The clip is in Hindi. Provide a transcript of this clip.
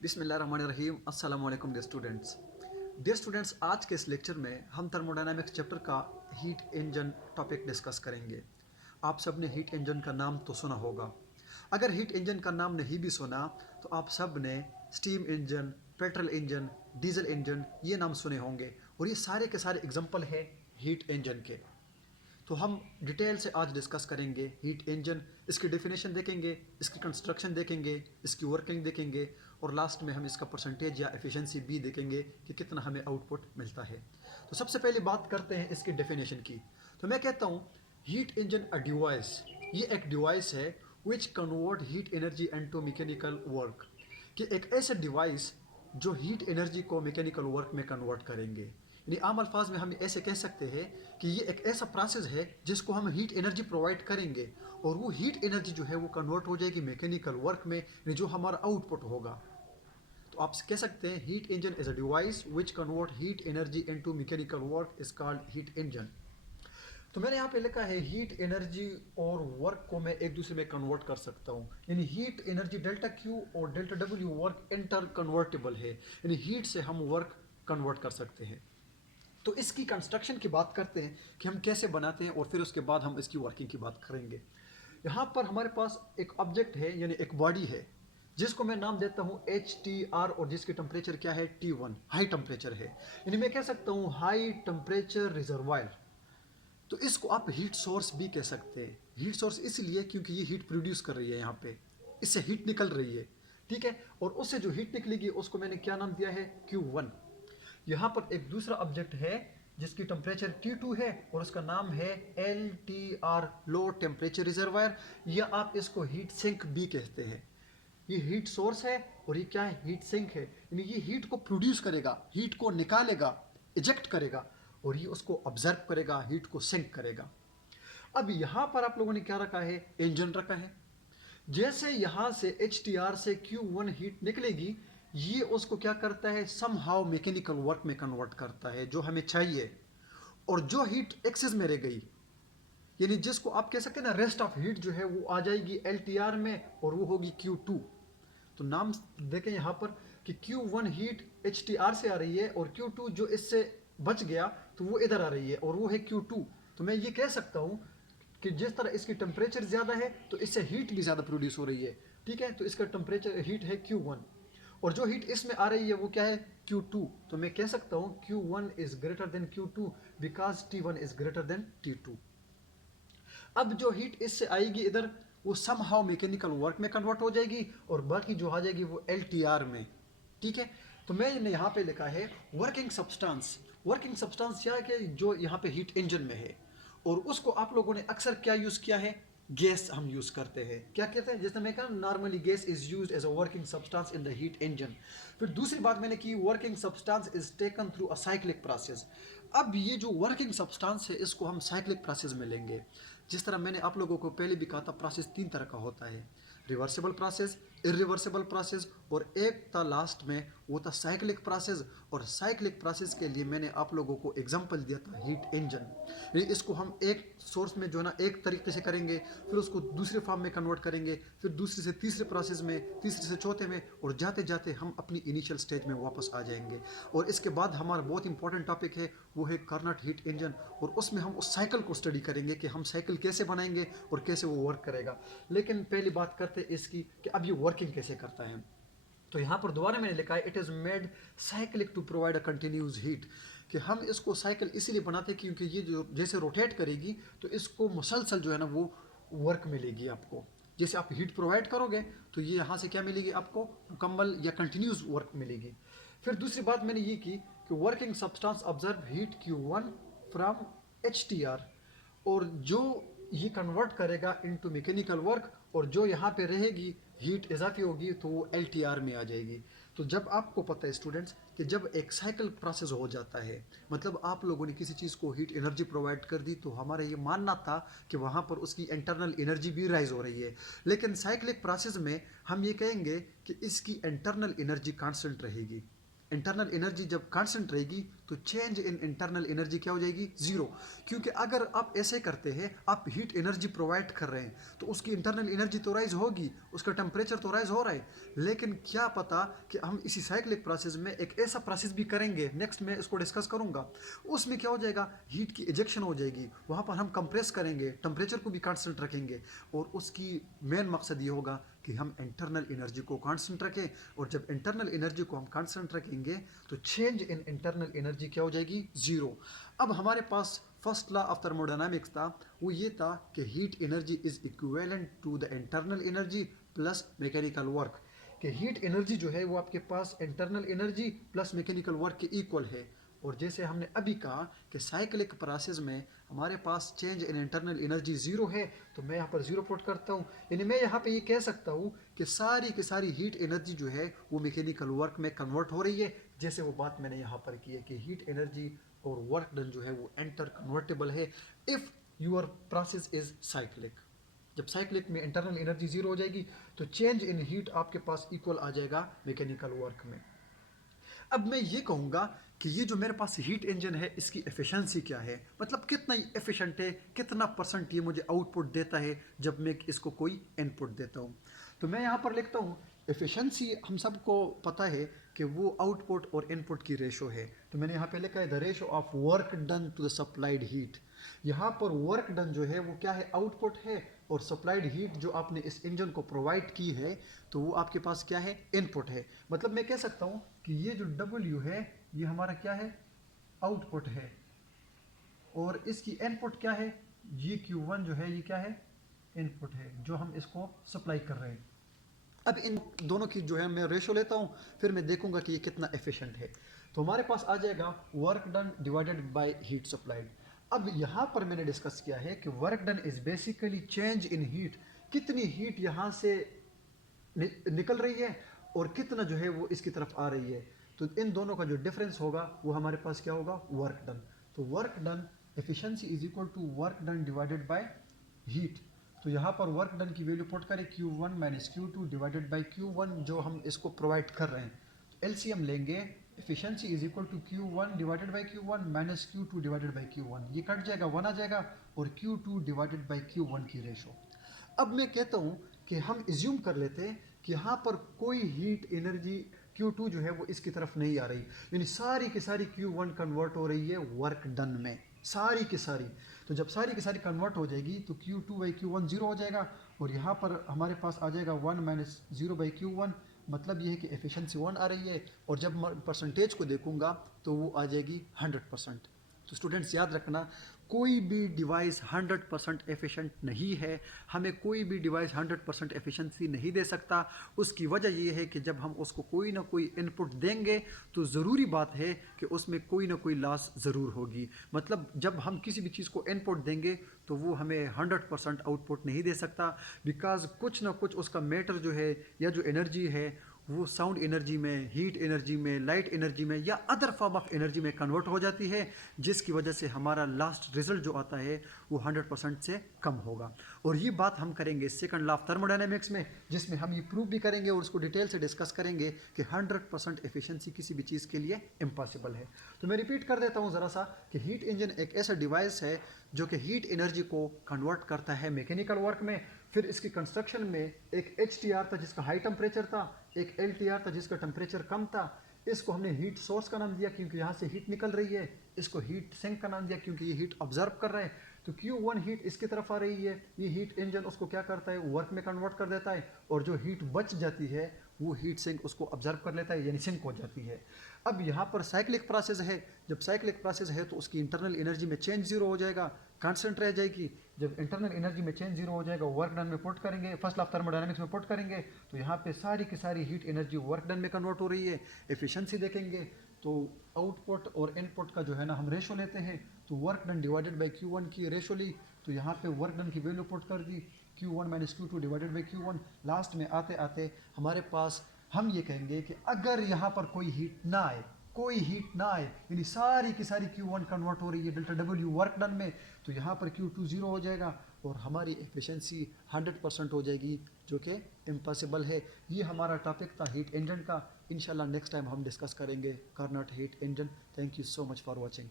बिस्मिल्लाहिर्रहमानिर्रहीम। अस्सलाम वालेकुम डियर स्टूडेंट्स, आज के इस लेक्चर में हम थर्मोडायनामिक्स चैप्टर का हीट इंजन टॉपिक डिस्कस करेंगे। आप सब ने हीट इंजन का नाम तो सुना होगा। अगर हीट इंजन का नाम नहीं भी सुना तो आप सब ने steam engine, petrol engine, diesel engine ये नाम सुने होंगे, और ये सारे के सारे एग्जाम्पल हैं हीट इंजन के। तो हम डिटेल से आज डिस्कस करेंगे हीट इंजन, इसकी डेफिनेशन देखेंगे, इसकी कंस्ट्रक्शन देखेंगे, इसकी वर्किंग देखेंगे, और लास्ट में हम इसका परसेंटेज या एफिशिएंसी भी देखेंगे कि कितना हमें आउटपुट मिलता है। तो सबसे पहले बात करते हैं इसकी डेफिनेशन की। तो मैं कहता हूँ हीट इंजन अ डिवाइस, ये एक डिवाइस है which convert heat energy into mechanical work, कि एक ऐसा डिवाइस जो हीट एनर्जी को मैकेनिकल वर्क में कन्वर्ट करेंगे। यानी आम अल्फाज में हम ऐसे कह सकते हैं कि ये एक ऐसा प्रोसेस है जिसको हम हीट एनर्जी प्रोवाइड करेंगे, और वो हीट एनर्जी जो है वो कन्वर्ट हो जाएगी मैकेनिकल वर्क में, यानी जो हमारा आउटपुट होगा। तो आप कह सकते हैं heat engine is a device which convert heat energy into mechanical work is called heat engine. तो मैंने यहाँ पे लिखा है हीट एनर्जी और वर्क को मैं एक दूसरे में कन्वर्ट कर सकता हूँ, यानी हीट एनर्जी डेल्टा क्यू और delta W work inter convertible है, यानी हीट से हम वर्क कन्वर्ट कर सकते हैं। तो इसकी कंस्ट्रक्शन की बात करते हैं कि हम कैसे बनाते हैं, और फिर उसके बाद हम इसकी वर्किंग की बात करेंगे। यहाँ पर हमारे पास एक ऑब्जेक्ट है, यानी एक बॉडी है, जिसको मैं नाम देता हूँ HTR, और जिसकी टेम्परेचर क्या है T1, हाई टेम्परेचर है। यानी मैं कह सकता हूँ हाई टेम्परेचर रिजर्वायर। तो इसको आप हीट सोर्स भी कह सकते हैं। हीट सोर्स इसलिए क्योंकि ये हीट प्रोड्यूस कर रही है, यहाँ पे इससे हीट निकल रही है, ठीक है। और उससे जो हीट निकलेगी उसको मैंने क्या नाम दिया है, Q1। यहाँ पर एक दूसरा ऑब्जेक्ट है जिसकी टेम्परेचर T2 है, और उसका नाम है LTR, लो टेम्परेचर रिजर्वायर, या आप इसको हीट सिंक भी कहते हैं। ये हीट सोर्स है और ये क्या है, हीट सिंक है। यानी ये हीट को प्रोड्यूस करेगा, हीट को निकालेगा, इजेक्ट करेगा, और ये उसको ऑब्जर्व करेगा, हीट को सिंक करेगा। अब यहां पर आप लोगों ने क्या रखा है, इंजन रखा है। जैसे यहां से HTR से Q1 हीट निकलेगी, ये उसको क्या करता है, समहाउ मैकेनिकल वर्क में कन्वर्ट करता है जो हमें चाहिए। और जो हीट एक्सेस में रह गई, यानी जिसको आप कह सकते हैं ना रेस्ट ऑफ हीट, जो है वो आ जाएगी LTR में, और वो होगी Q2। तो नाम देखें यहाँ पर कि Q1 हीट HTR से आ रही है, और Q2 जो इससे बच गया तो वो इधर आ रही है, और वो है Q2। तो मैं ये कह सकता हूँ कि जिस तरह इसकी टेम्परेचर ज़्यादा है तो इससे हीट भी ज़्यादा प्रोड्यूस हो रही है, ठीक है। तो इसका टेम्परेचर हीट है Q1, और जो हीट इसमें आ रही है वो क्या है, Q2। तो मैं कह सकता हूँ Q1 is greater than Q2 because T1 is greater than T2। अब जो हीट इससे आएगी इधर, वो समहाउ मैकेनिकल वर्क में कन्वर्ट हो जाएगी, और बाकी जो आ जाएगी वो LTR में, ठीक है। तो मैंने यहाँ पे लिखा है वर्किंग सब्सटेंस। वर्किंग सब्सटेंस क्या है कि जो यहाँ पे हीट इंजन में है, और उसको आप लोगों ने अक्सर क्या यूज़ किया है, गैस हम यूज़ करते हैं। क्या कहते हैं, जैसे मैं कहा normally gas is used as a working substance in the heat engine. फिर दूसरी बात मैंने की, working substance is taken through a cyclic process. अब ये जो वर्किंग सब्सटेंस है इसको हम साइक्लिक प्रोसेस में लेंगे। जिस तरह मैंने आप लोगों को पहले भी कहा था, प्रोसेस तीन तरह का होता है, रिवर्सिबल प्रोसेस, इरिवर्सिबल प्रोसेस, और एक था लास्ट में वो था साइक्लिक प्रोसेस। और साइक्लिक प्रोसेस के लिए मैंने आप लोगों को एग्जांपल दिया था हीट इंजन। इसको हम एक सोर्स में जो है ना एक तरीके से करेंगे, फिर उसको दूसरे फॉर्म में कन्वर्ट करेंगे, फिर दूसरे से तीसरे प्रोसेस में, तीसरे से चौथे में, और जाते जाते हम अपनी इनिशियल स्टेज में वापस आ जाएंगे। और इसके बाद हमारा बहुत इंपॉर्टेंट टॉपिक है, वो है कार्नोट हीट इंजन, और उसमें हम उस साइकिल को स्टडी करेंगे कि हम साइकिल कैसे बनाएंगे और कैसे वो वर्क करेगा। लेकिन पहली बात करते हैं इसकी कि अब ये वर्किंग कैसे करता है। तो यहाँ पर दोबारा मैंने लिखा है it is made cyclic to provide a continuous heat, कि हम इसको साइकिल इसीलिए बनाते हैं क्योंकि ये जो जैसे रोटेट करेगी तो इसको मुसलसल जो है ना वो वर्क मिलेगी आपको। जैसे आप हीट प्रोवाइड करोगे तो ये यहाँ से क्या मिलेगी आपको, मुकम्मल या कंटिन्यूस वर्क मिलेगी। फिर दूसरी बात मैंने ये की कि working substance observe heat Q1 from HTR, और जो ये कन्वर्ट करेगा इनटू मैकेनिकल वर्क, और जो यहाँ पे रहेगी हीट इजाफी होगी तो वो LTR में आ जाएगी। तो जब आपको पता है स्टूडेंट्स कि जब एक साइकिल प्रोसेस हो जाता है, मतलब आप लोगों ने किसी चीज़ को हीट एनर्जी प्रोवाइड कर दी, तो हमारा ये मानना था कि वहाँ पर उसकी इंटरनल एनर्जी भी राइज हो रही है। लेकिन साइक्लिक प्रोसेस में हम ये कहेंगे कि इसकी इंटरनल एनर्जी कांस्टेंट रहेगी। इंटरनल एनर्जी जब कांस्टेंट रहेगी तो चेंज इन इंटरनल एनर्जी क्या हो जाएगी, ज़ीरो। क्योंकि अगर आप ऐसे करते हैं, आप हीट एनर्जी प्रोवाइड कर रहे हैं तो उसकी इंटरनल एनर्जी तो राइज होगी, उसका टेम्परेचर तो राइज हो रहा है, लेकिन क्या पता कि हम इसी साइक्लिक प्रोसेस में एक ऐसा प्रोसेस भी करेंगे, नेक्स्ट में इसको डिस्कस करूंगा, उसमें क्या हो जाएगा, हीट की इजेक्शन हो जाएगी, वहाँ पर हम कंप्रेस करेंगे, टेम्परेचर को भी कांस्टेंट रखेंगे, और उसकी मेन मकसद ये होगा कि हम इंटरनल एनर्जी को कांस्टेंट रखें, और जब इंटरनल एनर्जी को हम कांस्टेंट रखेंगे तो चेंज इन इंटरनल एनर्जी क्या हो जाएगी, ज़ीरो। अब हमारे पास फर्स्ट लॉ ऑफ थर्मोडायनामिक्स था, वो ये था कि heat energy is equivalent to the internal energy plus mechanical work, कि हीट एनर्जी जो है वो आपके पास internal energy plus mechanical work के इक्वल है। और जैसे हमने अभी कहा कि साइक्लिक प्रोसेस में हमारे पास change in internal energy zero है, तो मैं यहाँ पर ज़ीरो पुट करता हूँ, यानी मैं यहाँ पे ये कह सकता हूँ कि सारी की सारी हीट एनर्जी जो है वो मैकेनिकल वर्क में कन्वर्ट हो रही है, जैसे वो बात मैंने यहाँ पर की है कि हीट एनर्जी और वर्क डन जो है वो एंटर कन्वर्टेबल है if your process is cyclic. जब साइक्लिक में इंटरनल एनर्जी ज़ीरो हो जाएगी तो चेंज इन हीट आपके पास इक्वल आ जाएगा मैकेनिकल वर्क में। अब मैं ये कहूँगा कि ये जो मेरे पास हीट इंजन है इसकी एफिशिएंसी क्या है, मतलब कितना एफिशिएंट है, कितना परसेंट ये मुझे आउटपुट देता है जब मैं इसको कोई इनपुट देता हूँ। तो मैं यहाँ पर लिखता हूँ एफिशिएंसी, हम सबको पता है कि वो आउटपुट और इनपुट की रेशो है, तो मैंने यहाँ पे लिखा है the ratio of work done to the supplied heat. यहाँ पर वर्क डन जो है वो क्या है, आउटपुट है, और सप्लाइड हीट जो आपने इस इंजन को प्रोवाइड की है तो वो आपके पास क्या है, इनपुट है। मतलब मैं कह सकता हूँ कि ये जो W है ये हमारा क्या है, आउटपुट है, और इसकी इनपुट क्या है, ये Q1 जो है ये क्या है, इनपुट है, जो हम इसको सप्लाई कर रहे हैं। अब इन दोनों की जो है मैं रेशो लेता हूँ, फिर मैं देखूंगा कि ये कितना एफिशिएंट है। तो हमारे पास आ जाएगा work done divided by heat supplied. अब यहाँ पर मैंने डिस्कस किया है कि work done is basically change in heat, कितनी हीट यहाँ से निकल रही है और कितना जो है वो इसकी तरफ आ रही है, तो इन दोनों का जो डिफरेंस होगा वो हमारे पास क्या होगा, वर्क डन। तो work done efficiency is equal to work done divided by heat. तो यहाँ पर वर्क डन की वैल्यू पुट करें Q1 minus Q2 divided by Q1 जो हम इसको प्रोवाइड कर रहे हैं, तो एलसीएम लेंगे, efficiency is equal to Q1 divided by Q1 minus Q2 divided by Q1, ये कट जाएगा, 1 आ जाएगा, और Q2 डिवाइडेड बाई Q1 की रेशो। अब मैं कहता हूँ कि हम इज्यूम कर लेते हैं कि यहाँ पर कोई हीट एनर्जी Q2 जो है वो इसकी तरफ नहीं आ रही, यानी सारी की सारी Q1 कन्वर्ट हो रही है वर्क डन में, सारी की सारी। तो जब सारी की सारी कन्वर्ट हो जाएगी तो Q2 बाई Q1 जीरो हो जाएगा, और यहाँ पर हमारे पास आ जाएगा 1 माइनस जीरो बाई Q1, मतलब ये है कि एफिशिएंसी 1 आ रही है, और जब परसेंटेज को देखूंगा तो वो आ जाएगी 100%। तो स्टूडेंट्स याद रखना, कोई भी डिवाइस 100% एफिशिएंट नहीं है, हमें कोई भी डिवाइस 100% एफिशिएंसी नहीं दे सकता। उसकी वजह ये है कि जब हम उसको कोई ना कोई इनपुट देंगे तो ज़रूरी बात है कि उसमें कोई ना कोई लॉस ज़रूर होगी। मतलब जब हम किसी भी चीज़ को इनपुट देंगे तो वो हमें 100% आउटपुट नहीं दे सकता, बिकॉज कुछ ना कुछ उसका मैटर जो है या जो एनर्जी है वो साउंड एनर्जी में, हीट एनर्जी में, लाइट एनर्जी में या अदर फॉर्म ऑफ एनर्जी में कन्वर्ट हो जाती है, जिसकी वजह से हमारा लास्ट रिजल्ट जो आता है वो 100% से कम होगा। और ये बात हम करेंगे सेकंड लॉ ऑफ थर्मोडायनेमिक्स में, जिसमें हम ये प्रूव भी करेंगे और उसको डिटेल से डिस्कस करेंगे कि 100% एफिशिएंसी किसी भी चीज़ के लिए इम्पॉसिबल है। तो मैं रिपीट कर देता हूँ ज़रा सा कि हीट इंजन एक ऐसा डिवाइस है जो कि हीट एनर्जी को कन्वर्ट करता है मैकेनिकल वर्क में। फिर इसकी कंस्ट्रक्शन में एक HTR था जिसका हाई टेम्परेचर था, एक LTR था जिसका टेम्परेचर कम था। इसको हमने हीट सोर्स का नाम दिया क्योंकि यहाँ से हीट निकल रही है, इसको हीट सिंक का नाम दिया क्योंकि ये हीट ऑब्जर्व कर रहा है। तो Q1 हीट इसकी तरफ आ रही है, ये हीट इंजन उसको क्या करता है, वर्क में कन्वर्ट कर देता है, और जो हीट बच जाती है वो हीट सिंक उसको ऑब्जर्व कर लेता है, यानी सिंक हो जाती है। अब यहाँ पर साइक्लिक प्रोसेस है, जब साइक्लिक प्रोसेस है तो उसकी इंटरनल एनर्जी में चेंज जीरो हो जाएगा, कांस्टेंट रह जाएगी। जब इंटरनल एनर्जी में चेंज जीरो हो जाएगा, वर्क डन में पुट करेंगे, फर्स्ट लॉ ऑफ थर्मोडायनामिक्स में पुट करेंगे, तो यहाँ पे सारी की सारी हीट एनर्जी वर्क डन में कन्वर्ट हो रही है। एफिशिएंसी देखेंगे तो आउटपुट और इनपुट का जो है ना हम रेशो लेते हैं, तो work done divided by Q1 की रेशो ली, तो यहाँ पे वर्क डन की वैल्यू पुट कर दी, Q1 minus Q2 divided by Q1। Last में आते आते हमारे पास हम ये कहेंगे कि अगर यहाँ पर कोई हीट ना आए, कोई हीट ना आए, यानी सारी की सारी Q1 कन्वर्ट हो रही है डेल्टा W वर्क डन में, तो यहाँ पर Q2 जीरो हो जाएगा और हमारी एफिशिएंसी 100% हो जाएगी, जो कि इम्पॉसिबल है। ये हमारा टॉपिक था हीट इंजन का। इंशाल्लाह नेक्स्ट टाइम हम डिस्कस करेंगे Carnot heat engine. Thank you so much for watching.